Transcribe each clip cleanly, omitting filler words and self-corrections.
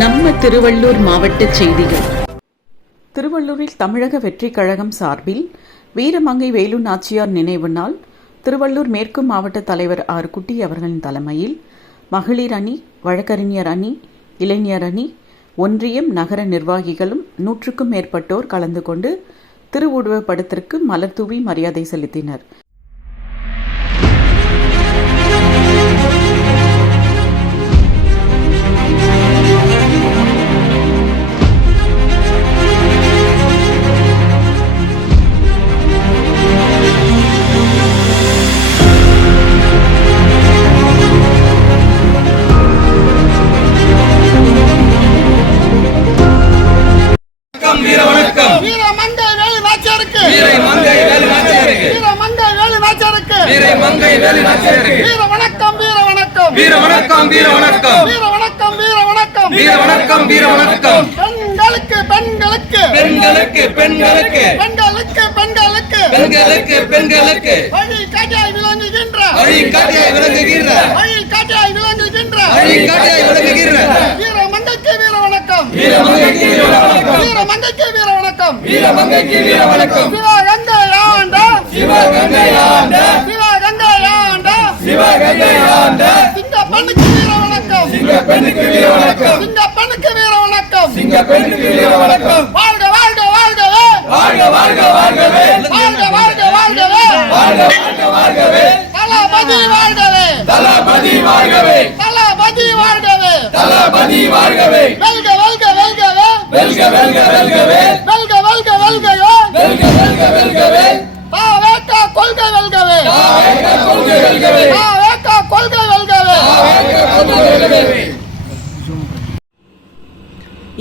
நம்ம திருவள்ளூர் மாவட்ட செய்திகள். திருவள்ளூரில் தமிழக வெற்றி கழகம் சார்பில் வீரமங்கை வேலு நாச்சியார் நினைவு நாள் திருவள்ளூர் மேற்கு மாவட்ட தலைவர் ஆர் குட்டி அவர்களின் தலைமையில் மகளிர் அணி, வழக்கறிஞர் அணி, இளைஞர் அணி, ஒன்றியம், நகர நிர்வாகிகளும் 100க்கும் மேற்பட்டோர் கலந்து கொண்டு திருவுருவப்படத்திற்கு மலர் தூவி மரியாதை செலுத்தினர்.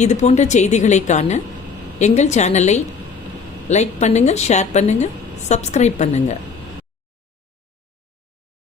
இது போன்ற செய்திகளை காண எங்கள் சேனலை லைக் பண்ணுங்க, ஷேர் பண்ணுங்க, சப்ஸ்கிரைப் பண்ணுங்க.